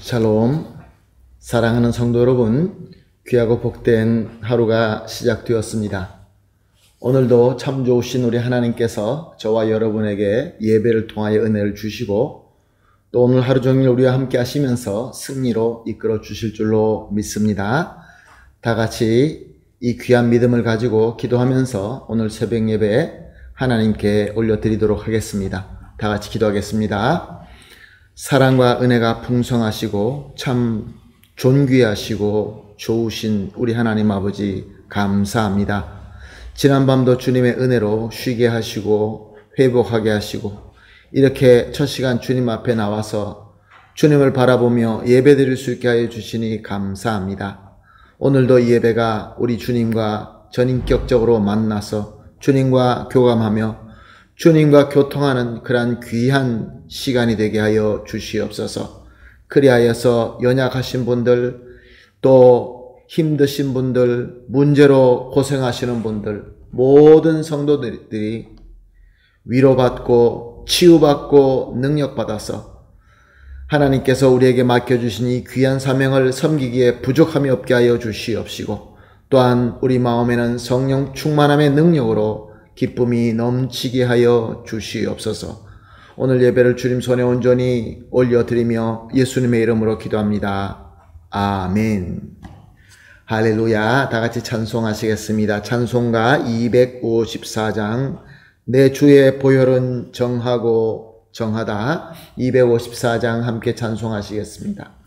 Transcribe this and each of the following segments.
샬롬. 사랑하는 성도 여러분, 귀하고 복된 하루가 시작되었습니다. 오늘도 참 좋으신 우리 하나님께서 저와 여러분에게 예배를 통하여 은혜를 주시고 또 오늘 하루 종일 우리와 함께 하시면서 승리로 이끌어 주실 줄로 믿습니다. 다 같이 이 귀한 믿음을 가지고 기도하면서 오늘 새벽 예배 하나님께 올려드리도록 하겠습니다. 다 같이 기도하겠습니다. 사랑과 은혜가 풍성하시고 참 존귀하시고 좋으신 우리 하나님 아버지 감사합니다. 지난밤도 주님의 은혜로 쉬게 하시고 회복하게 하시고 이렇게 첫 시간 주님 앞에 나와서 주님을 바라보며 예배드릴 수 있게 하여 주시니 감사합니다. 오늘도 이 예배가 우리 주님과 전인격적으로 만나서 주님과 교감하며 주님과 교통하는 그러한 귀한 시간이 되게 하여 주시옵소서. 그리하여서 연약하신 분들, 또 힘드신 분들, 문제로 고생하시는 분들, 모든 성도들이 위로받고 치유받고 능력받아서 하나님께서 우리에게 맡겨주신 이 귀한 사명을 섬기기에 부족함이 없게 하여 주시옵시고, 또한 우리 마음에는 성령 충만함의 능력으로 기쁨이 넘치게 하여 주시옵소서. 오늘 예배를 주님 손에 온전히 올려드리며 예수님의 이름으로 기도합니다. 아멘. 할렐루야. 다 같이 찬송하시겠습니다. 찬송가 254장 내 주의 보혈은 정하고 정하다. 254장 함께 찬송하시겠습니다.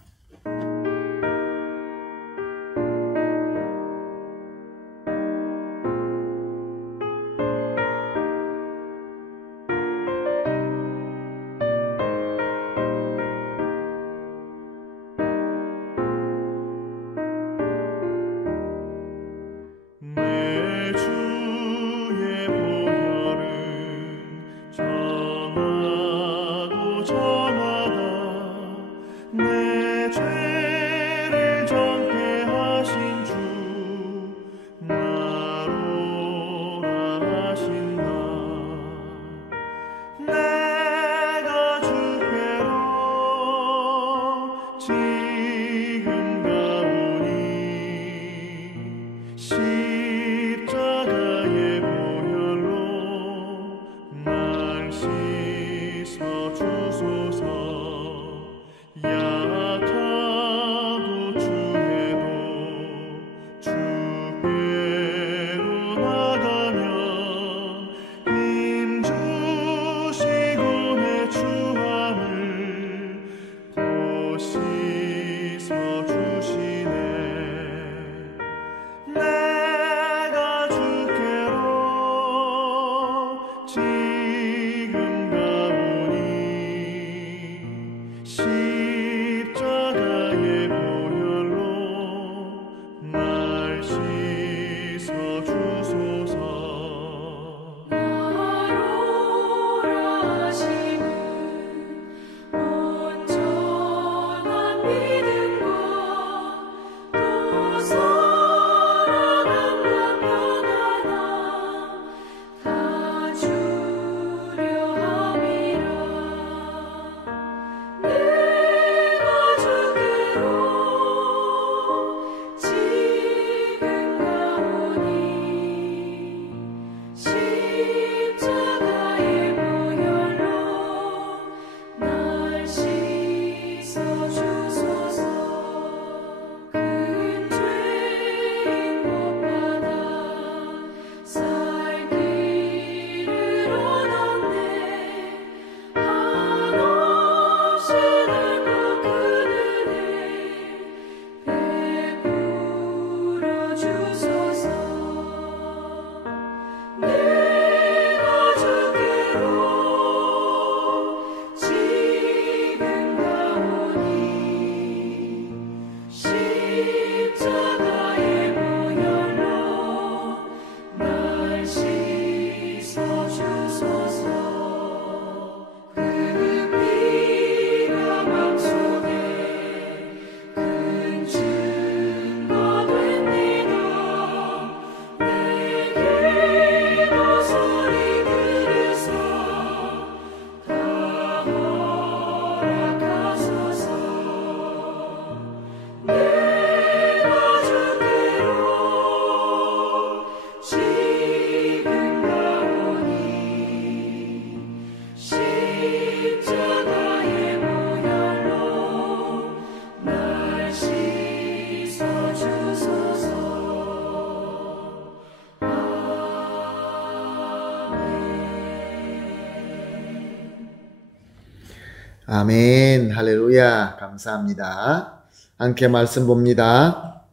아멘. 할렐루야. 감사합니다. 함께 말씀 봅니다.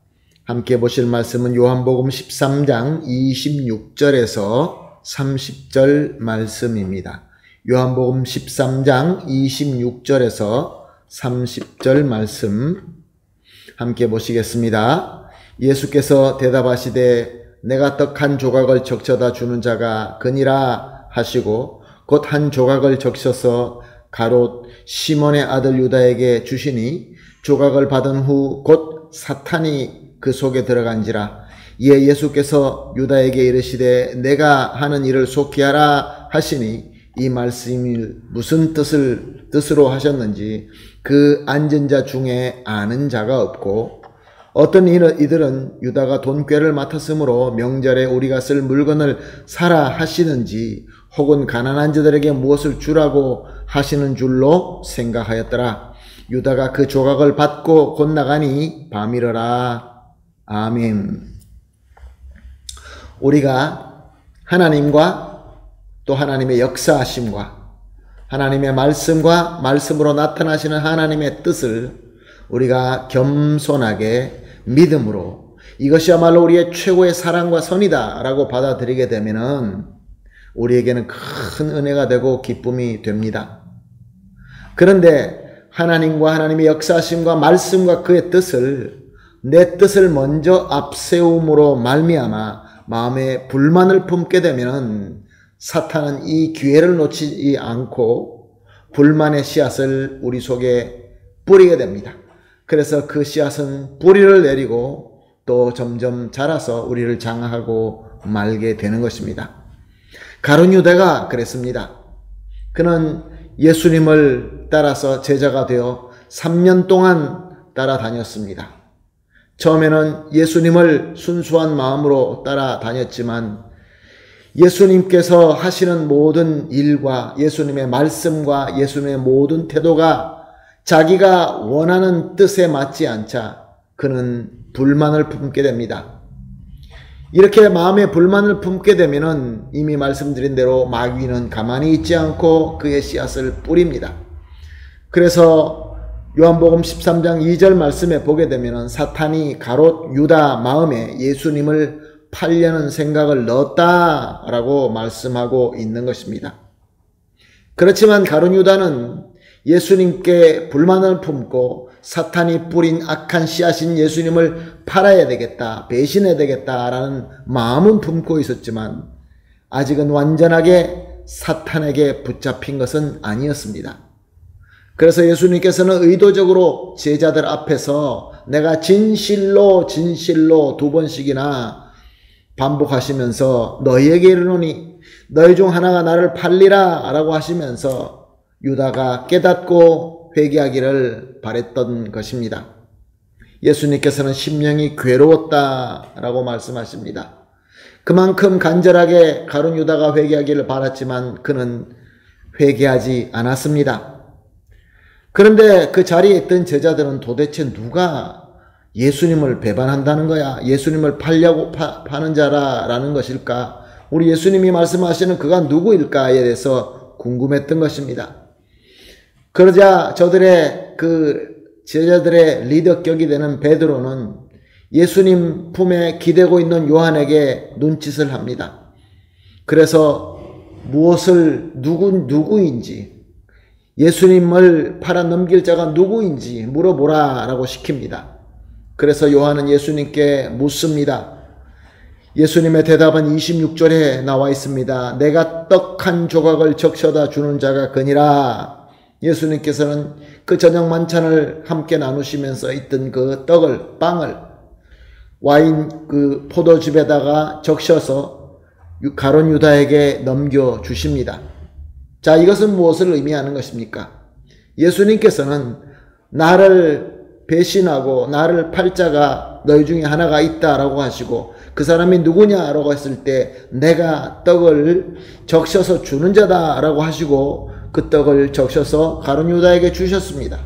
함께 보실 말씀은 요한복음 13장 26절에서 30절 말씀입니다. 요한복음 13장 26절에서 30절 말씀 함께 보시겠습니다. 예수께서 대답하시되 내가 떡 한 조각을 적셔다 주는 자가 그니라 하시고 곧 한 조각을 적셔서 가롯 시몬의 아들 유다에게 주시니 조각을 받은 후 곧 사탄이 그 속에 들어간지라. 이에 예수께서 유다에게 이르시되 내가 하는 일을 속히 하라 하시니 이 말씀이 무슨 뜻으로 하셨는지 그 앉은 자 중에 아는 자가 없고, 어떤 이들은 유다가 돈꾀를 맡았으므로 명절에 우리가 쓸 물건을 사라 하시는지 혹은 가난한 자들에게 무엇을 주라고 하시는 줄로 생각하였더라. 유다가 그 조각을 받고 곧 나가니 밤이러라. 아멘. 우리가 하나님과 또 하나님의 역사하심과 하나님의 말씀과 말씀으로 나타나시는 하나님의 뜻을 우리가 겸손하게 믿음으로 이것이야말로 우리의 최고의 사랑과 선이다 라고 받아들이게 되면은 우리에게는 큰 은혜가 되고 기쁨이 됩니다. 그런데 하나님과 하나님의 역사하심과 말씀과 그의 뜻을 내 뜻을 먼저 앞세움으로 말미암아 마음에 불만을 품게 되면 사탄은 이 기회를 놓치지 않고 불만의 씨앗을 우리 속에 뿌리게 됩니다. 그래서 그 씨앗은 뿌리를 내리고 또 점점 자라서 우리를 장악하고 말게 되는 것입니다. 가룟 유다가 그랬습니다. 그는 예수님을 따라서 제자가 되어 3년 동안 따라다녔습니다. 처음에는 예수님을 순수한 마음으로 따라다녔지만 예수님께서 하시는 모든 일과 예수님의 말씀과 예수님의 모든 태도가 자기가 원하는 뜻에 맞지 않자 그는 불만을 품게 됩니다. 이렇게 마음에 불만을 품게 되면은 이미 말씀드린 대로 마귀는 가만히 있지 않고 그의 씨앗을 뿌립니다. 그래서 요한복음 13장 2절 말씀에 보게 되면은 사탄이 가롯 유다 마음에 예수님을 팔려는 생각을 넣었다라고 말씀하고 있는 것입니다. 그렇지만 가룟 유다는 예수님께 불만을 품고 사탄이 뿌린 악한 씨앗인 예수님을 팔아야 되겠다, 배신해야 되겠다라는 마음은 품고 있었지만 아직은 완전하게 사탄에게 붙잡힌 것은 아니었습니다. 그래서 예수님께서는 의도적으로 제자들 앞에서 내가 진실로 두 번씩이나 반복하시면서 너희에게 이르노니 너희 중 하나가 나를 팔리라 라고 하시면서 유다가 깨닫고 회개하기를 바랬던 것입니다. 예수님께서는 심령이 괴로웠다라고 말씀하십니다. 그만큼 간절하게 가룟 유다가 회개하기를 바랐지만 그는 회개하지 않았습니다. 그런데 그 자리에 있던 제자들은 도대체 누가 예수님을 배반한다는 거야? 예수님을 팔려고 파는 자라는 것일까? 우리 예수님이 말씀하시는 그가 누구일까에 대해서 궁금했던 것입니다. 그러자 저들의 제자들의 리더격이 되는 베드로는 예수님 품에 기대고 있는 요한에게 눈짓을 합니다. 그래서 무엇을 누구인지 예수님을 팔아 넘길 자가 누구인지 물어보라 라고 시킵니다. 그래서 요한은 예수님께 묻습니다. 예수님의 대답은 26절에 나와 있습니다. 내가 떡 한 조각을 적셔다 주는 자가 그니라. 예수님께서는 그 저녁 만찬을 함께 나누시면서 있던 그 빵을 와인 포도즙에다가 적셔서 가룟 유다에게 넘겨주십니다. 자, 이것은 무엇을 의미하는 것입니까? 예수님께서는 나를 배신하고 나를 팔 자가 너희 중에 하나가 있다라고 하시고 그 사람이 누구냐라고 했을 때 내가 떡을 적셔서 주는 자다라고 하시고 그 떡을 적셔서 가룟 유다에게 주셨습니다.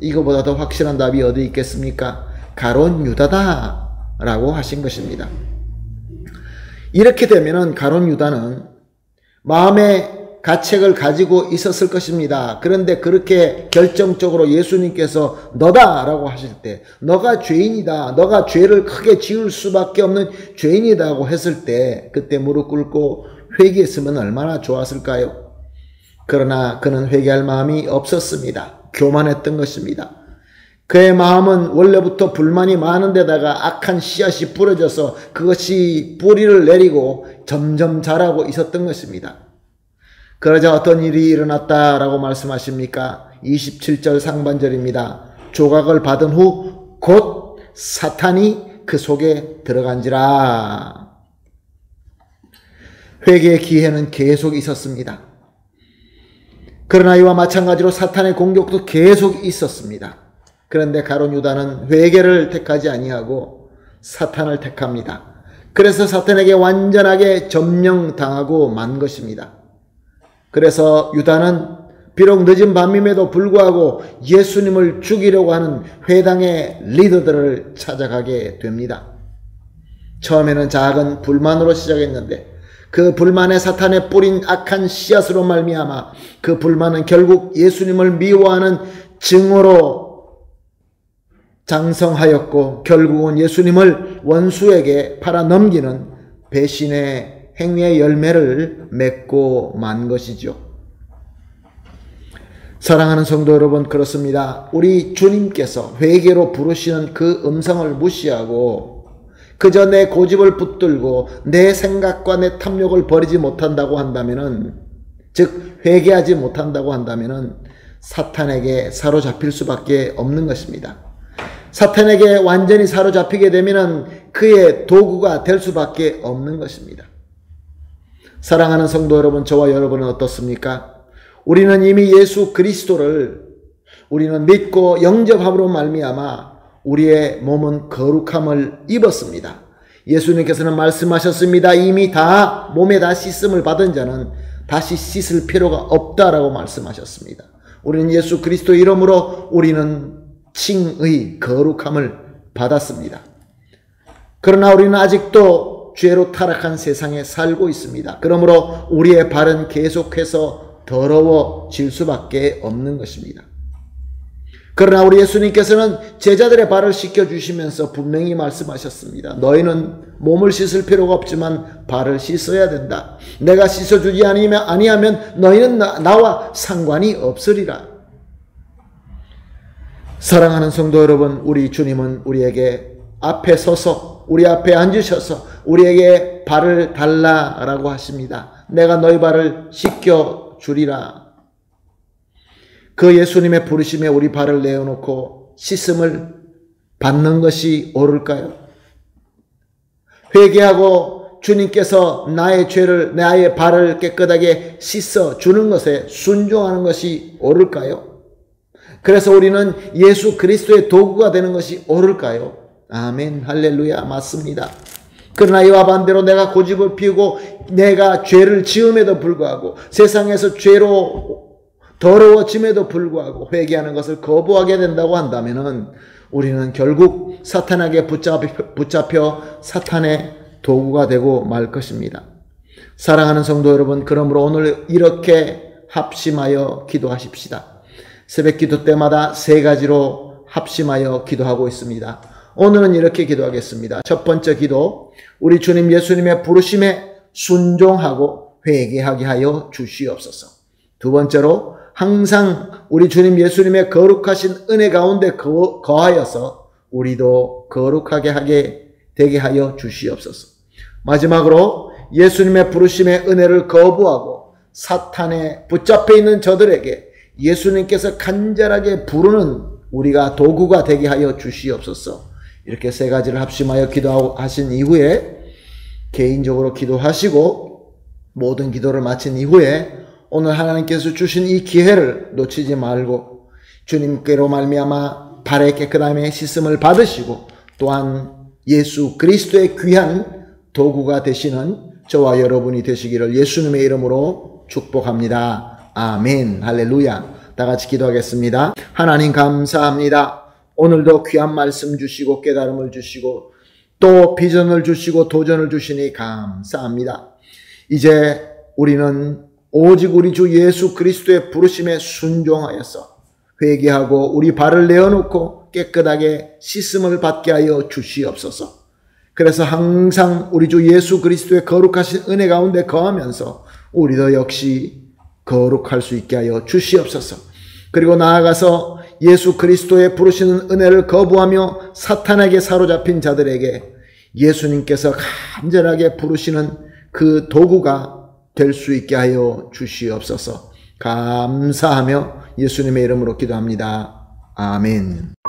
이거보다 더 확실한 답이 어디 있겠습니까? 가룟 유다다라고 하신 것입니다. 이렇게 되면은 가룟 유다는 마음에 가책을 가지고 있었을 것입니다. 그런데 그렇게 결정적으로 예수님께서 너다라고 하실 때, 너가 죄인이다, 너가 죄를 크게 지을 수밖에 없는 죄인이다고 했을 때 그때 무릎 꿇고 회개했으면 얼마나 좋았을까요? 그러나 그는 회개할 마음이 없었습니다. 교만했던 것입니다. 그의 마음은 원래부터 불만이 많은 데다가 악한 씨앗이 뿌려져서 그것이 뿌리를 내리고 점점 자라고 있었던 것입니다. 그러자 어떤 일이 일어났다라고 말씀하십니까? 27절 상반절입니다. 조각을 받은 후 곧 사탄이 그 속에 들어간지라. 회개의 기회는 계속 있었습니다. 그러나 이와 마찬가지로 사탄의 공격도 계속 있었습니다. 그런데 가룟 유다는 회개를 택하지 아니하고 사탄을 택합니다. 그래서 사탄에게 완전하게 점령당하고 만 것입니다. 그래서 유다는 비록 늦은 밤임에도 불구하고 예수님을 죽이려고 하는 회당의 리더들을 찾아가게 됩니다. 처음에는 작은 불만으로 시작했는데 그 불만에 사탄에 뿌린 악한 씨앗으로 말미암아 그 불만은 결국 예수님을 미워하는 증오로 장성하였고 결국은 예수님을 원수에게 팔아넘기는 배신의 행위의 열매를 맺고 만 것이죠. 사랑하는 성도 여러분, 그렇습니다. 우리 주님께서 회개로 부르시는 그 음성을 무시하고 그저 내 고집을 붙들고 내 생각과 내 탐욕을 버리지 못한다고 한다면은, 즉 회개하지 못한다고 한다면은 사탄에게 사로잡힐 수밖에 없는 것입니다. 사탄에게 완전히 사로잡히게 되면은 그의 도구가 될 수밖에 없는 것입니다. 사랑하는 성도 여러분, 저와 여러분은 어떻습니까? 우리는 이미 예수 그리스도를 우리는 믿고 영접함으로 말미암아 우리의 몸은 거룩함을 입었습니다. 예수님께서는 말씀하셨습니다. 이미 다 몸에 다 씻음을 받은 자는 다시 씻을 필요가 없다라고 말씀하셨습니다. 우리는 예수 그리스도 이름으로 우리는 칭의 거룩함을 받았습니다. 그러나 우리는 아직도 죄로 타락한 세상에 살고 있습니다. 그러므로 우리의 발은 계속해서 더러워질 수밖에 없는 것입니다. 그러나 우리 예수님께서는 제자들의 발을 씻겨주시면서 분명히 말씀하셨습니다. 너희는 몸을 씻을 필요가 없지만 발을 씻어야 된다. 내가 씻어주지 아니하면 너희는 나와 상관이 없으리라. 사랑하는 성도 여러분, 우리 주님은 우리에게 앞에 서서 우리 앞에 앉으셔서 우리에게 발을 달라라고 하십니다. 내가 너희 발을 씻겨주리라. 그 예수님의 부르심에 우리 발을 내어놓고 씻음을 받는 것이 옳을까요? 회개하고 주님께서 나의 발을 깨끗하게 씻어 주는 것에 순종하는 것이 옳을까요? 그래서 우리는 예수 그리스도의 도구가 되는 것이 옳을까요? 아멘, 할렐루야, 맞습니다. 그러나 이와 반대로 내가 고집을 피우고 내가 죄를 지음에도 불구하고 세상에서 죄로 더러워짐에도 불구하고 회개하는 것을 거부하게 된다고 한다면은 우리는 결국 사탄에게 붙잡혀 사탄의 도구가 되고 말 것입니다. 사랑하는 성도 여러분, 그러므로 오늘 이렇게 합심하여 기도하십시다. 새벽 기도 때마다 세 가지로 합심하여 기도하고 있습니다. 오늘은 이렇게 기도하겠습니다. 첫 번째 기도, 우리 주님 예수님의 부르심에 순종하고 회개하게 하여 주시옵소서. 두 번째로, 항상 우리 주님 예수님의 거룩하신 은혜 가운데 거하여서 우리도 거룩하게 되게 하여 주시옵소서. 마지막으로 예수님의 부르심의 은혜를 거부하고 사탄에 붙잡혀 있는 저들에게 예수님께서 간절하게 부르는 우리가 도구가 되게 하여 주시옵소서. 이렇게 세 가지를 합심하여 기도하신 이후에 개인적으로 기도하시고 모든 기도를 마친 이후에 오늘 하나님께서 주신 이 기회를 놓치지 말고 주님께로 말미암아 발의 깨끗함의 씻음을 받으시고 또한 예수 그리스도의 귀한 도구가 되시는 저와 여러분이 되시기를 예수님의 이름으로 축복합니다. 아멘, 할렐루야. 다 같이 기도하겠습니다. 하나님 감사합니다. 오늘도 귀한 말씀 주시고 깨달음을 주시고 또 비전을 주시고 도전을 주시니 감사합니다. 이제 우리는 오직 우리 주 예수 그리스도의 부르심에 순종하여서 회개하고 우리 발을 내어놓고 깨끗하게 씻음을 받게 하여 주시옵소서. 그래서 항상 우리 주 예수 그리스도의 거룩하신 은혜 가운데 거하면서 우리도 역시 거룩할 수 있게 하여 주시옵소서. 그리고 나아가서 예수 그리스도의 부르시는 은혜를 거부하며 사탄에게 사로잡힌 자들에게 예수님께서 간절하게 부르시는 그 도구가 될 수 있게 하여 주시옵소서. 감사하며 예수님의 이름으로 기도합니다. 아멘.